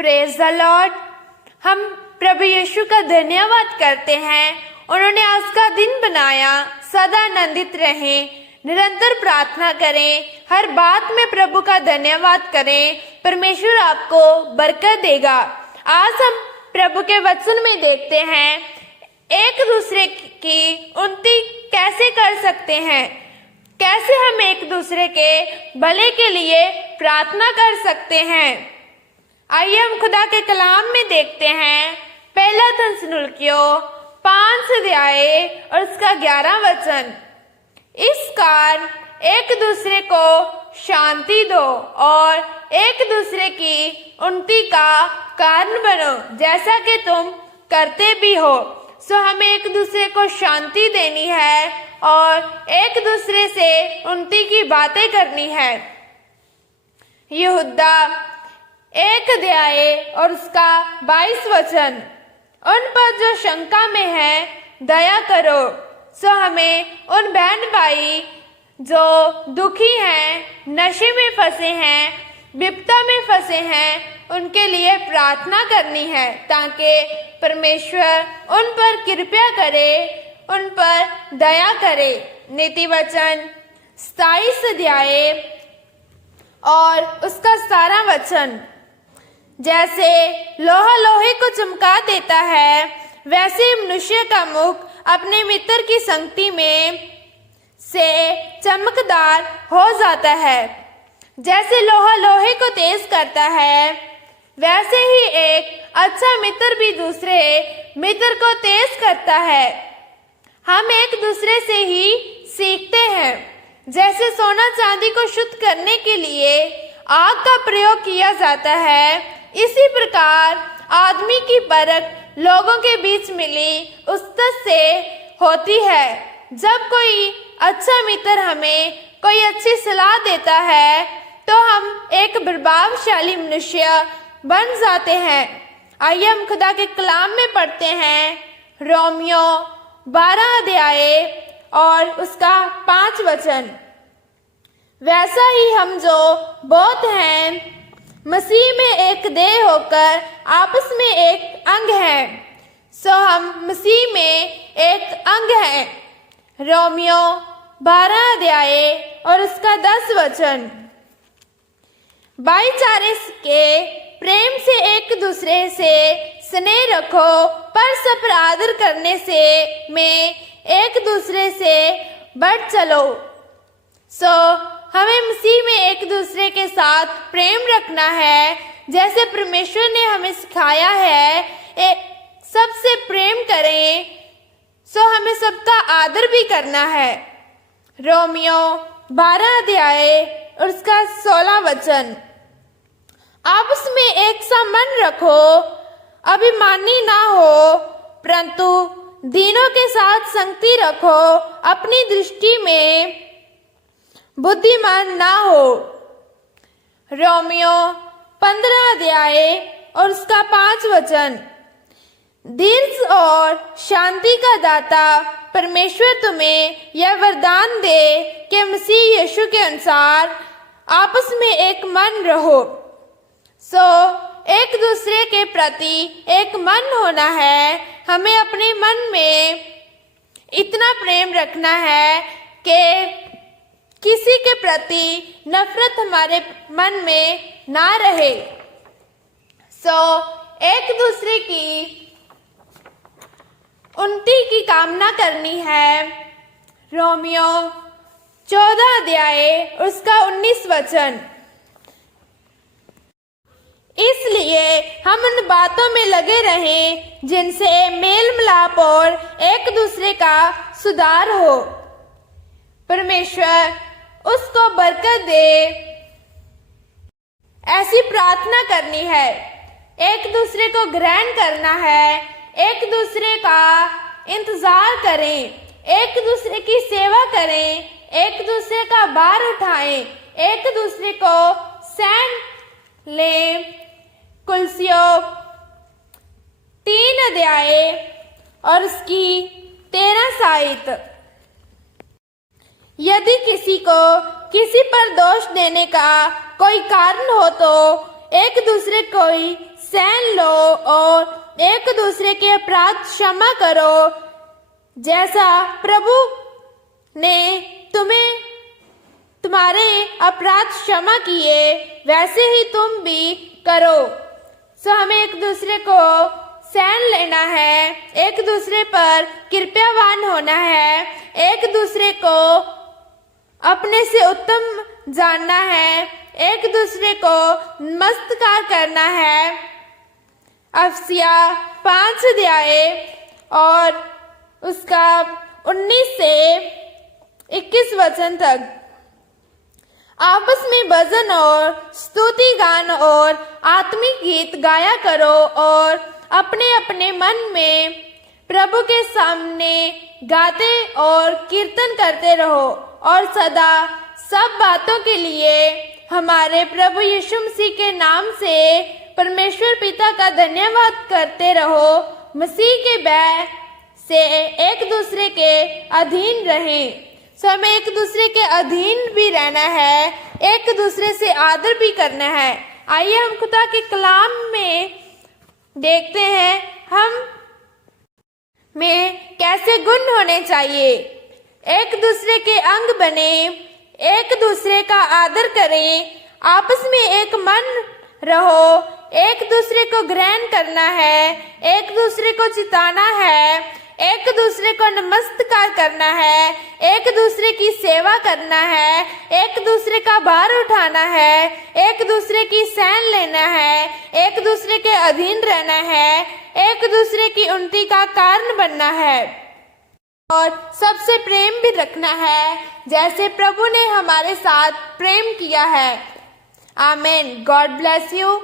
Praise the Lord. हम प्रभु यीशु का धन्यवाद करते हैं। उन्होंने आज का दिन बनाया। सदा आनंदित रहें, निरंतर प्रार्थना करें, हर बात में प्रभु का धन्यवाद करें। परमेश्वर आपको बरकत देगा। आज हम प्रभु के वचन में देखते हैं एक दूसरे की उन्नति कैसे कर सकते हैं, कैसे हम एक दूसरे के भले के लिए प्रार्थना कर सकते हैं। आइए हम खुदा के कलाम में देखते हैं। पहला थिस्सलुनीकियों 5 अध्याय और उसका 11 वचन। इस कारण एक दूसरे को शांति दो और एक दूसरे की उन्नति का कारण बनो, जैसा कि तुम करते भी हो। सो हमें एक दूसरे को शांति देनी है और एक दूसरे से उन्नति की बातें करनी है। यहूदा 1 अध्याय और उसका 22 वचन। उन पर जो शंका में है दया करो। सो हमें उन बहन भाई जो दुखी हैं, नशे में फंसे हैं, विपदा में फंसे हैं, उनके लिए प्रार्थना करनी है ताकि परमेश्वर उन पर कृपा करे, उन पर दया करे। नीति वचन 27 अध्याय और उसका 17 वचन। जैसे लोहा लोहे को चमका देता है, वैसे मनुष्य का मुख अपने मित्र की संगति में से चमकदार हो जाता है। जैसे लोहा लोहे को तेज करता है, वैसे ही एक अच्छा मित्र भी दूसरे मित्र को तेज करता है। हम एक दूसरे से ही सीखते हैं। जैसे सोना चांदी को शुद्ध करने के लिए आग का प्रयोग किया जाता है, इसी प्रकार आदमी की परख लोगों के बीच मिली उस्तत से होती है। जब कोई अच्छा मित्र हमें कोई अच्छी सलाह देता है तो हम एक प्रभावशाली मनुष्य बन जाते हैं। आइए हम खुदा के कलाम में पढ़ते हैं। रोमियो 12 अध्याय और उसका 5 वचन। वैसा ही हम जो बहुत हैं मसीह में एक देह होकर आपस में एक अंग है, सो हम मसीह में एक अंग हैं। रोमियो 12 अध्याय और उसका 10 वचन। भाईचारे के प्रेम से एक दूसरे से स्नेह रखो, परस्पर आदर करने से में एक दूसरे से बढ़ चलो। सो हमें मसीह में एक दूसरे के साथ प्रेम रखना है, जैसे परमेश्वर ने हमें सिखाया है। सबसे प्रेम करें। सो हमें सबका आदर भी करना है। रोमियो 12 अध्याय और उसका 16 वचन। आपस में एक सा मन रखो, अभिमानी ना हो, परंतु दीनों के साथ संगति रखो, अपनी दृष्टि में बुद्धिमान ना हो। रोमियो 15 अध्याय और उसका 5 वचन। धीरज और शांति का दाता परमेश्वर तुम्हें यह वरदान दे कि मसीह यीशु के अनुसार आपस में एक मन रहो। सो एक दूसरे के प्रति एक मन होना है। हमें अपने मन में इतना प्रेम रखना है कि किसी के प्रति नफरत हमारे मन में ना रहे। सो एक दूसरे की उन्नति की कामना करनी है। रोमियो 14 अध्याय उसका 19 वचन। इसलिए हम उन बातों में लगे रहें जिनसे मेल मिलाप और एक दूसरे का सुधार हो। परमेश्वर उसको बरकत दे, ऐसी प्रार्थना करनी है। एक दूसरे को ग्रहण करना है, एक दूसरे का इंतजार करें, एक दूसरे की सेवा करें, एक दूसरे का भार उठाएं, एक दूसरे को सहन लें। कुलसियों 3 अध्याय और उसकी 13 आयत। यदि किसी को किसी पर दोष देने का कोई कारण हो तो एक दूसरे को सहन लो और एक दूसरे के अपराध क्षमा करो, जैसा प्रभु ने तुम्हारे अपराध क्षमा किए वैसे ही तुम भी करो। सो हमें एक दूसरे को सहन लेना है, एक दूसरे पर कृपावान होना है, एक दूसरे को अपने से उत्तम जानना है, एक दूसरे को नमस्कार करना है। अफसिया 5 अध्याय और उसका 19 से 21 वचन तक। आपस में भजन और स्तुति गान और आत्मिक गीत गाया करो और अपने अपने मन में प्रभु के सामने गाते और कीर्तन करते रहो और सदा सब बातों के लिए हमारे प्रभु यीशु मसीह के नाम से परमेश्वर पिता का धन्यवाद करते रहो। मसीह के भय से एक दूसरे के अधीन रहें। सो हमें एक दूसरे के अधीन भी रहना है, एक दूसरे से आदर भी करना है। आइए हम खुदा के कलाम में देखते हैं हम में कैसे गुण होने चाहिए। एक दूसरे के अंग बने, एक दूसरे का आदर करें, आपस में एक मन रहो, एक दूसरे को ग्रहण करना है, एक दूसरे को चिताना है, एक दूसरे को नमस्कार करना है, एक दूसरे की सेवा करना है, एक दूसरे का भार उठाना है, एक दूसरे की सहन लेना है, एक दूसरे के अधीन रहना है, एक दूसरे की उन्नति का कारण बनना है और सबसे प्रेम भी रखना है, जैसे प्रभु ने हमारे साथ प्रेम किया है। आमीन। God bless you.